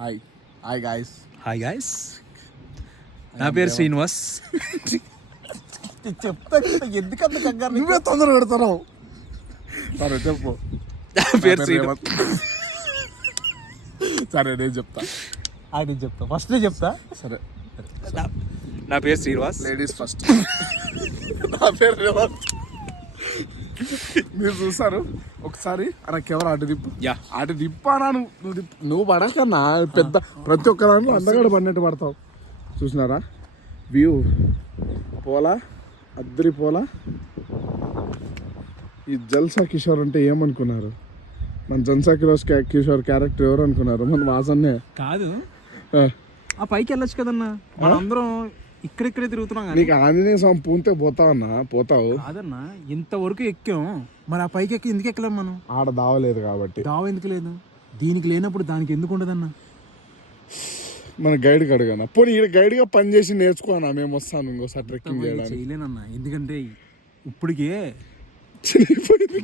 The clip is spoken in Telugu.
Hi hi guys. Hi guys, నా పేరు శ్రీనివాస్. చెప్తా ఎందుకంత కంగారు, నువ్వే తొందర పెడతావు. సరే చెప్పు. నా పేరు శ్రీనివాస్. సరే నేను చెప్తా. నేను చెప్తా, ఫస్ట్ నేను చెప్తా. సరే నా పేరు శ్రీనివాస్. Ladies first. నా పేరు రేవంత్. మీరు చూసారు ఒకసారి నాకు ఎవరు అటు తిప్పు. అటు తిప్పానా నువ్వు పడకన్నా పెద్ద ప్రతి ఒక్క దాంట్లో అందగాడు పడినట్టు పడతావు. చూసినారా వ్యూ పోలా అద్దరి పోలా. ఈ జల్సా కిషోర్ అంటే ఏమనుకున్నారు? మన జల్సా కిషోర్ క్యారెక్టర్ ఎవరు అనుకున్నారు? మన వాసన్నే కాదు. ఆ పైకి వెళ్ళొచ్చు కదన్నా, మనం అందరం ఇక్కడిక్కడే తిరుగుతున్నాం. నీకు ఆంజనేయ స్వామి పూంతే పోతావన్నా? పోతావు కాదన్నా, ఇంతవరకు ఎక్కాం, మరి ఆ పైకి ఎక్కి ఎందుకు ఎక్కలేం మనం? ఆడ దావలేదు కాబట్టి. దావ ఎందుకు లేదు? దీనికి లేనప్పుడు దానికి ఎందుకు ఉండదన్నా? మన గైడ్కి అడగానా? పోనీ ఈడ గైడ్గా పని చేసి నేర్చుకోనా? మేము వస్తాను ఇంకోసారి ట్రెక్కింగ్ చేయడానికి. చేయలేనన్నా, ఎందుకంటే ఇప్పటికే చిరిగిపోయింది.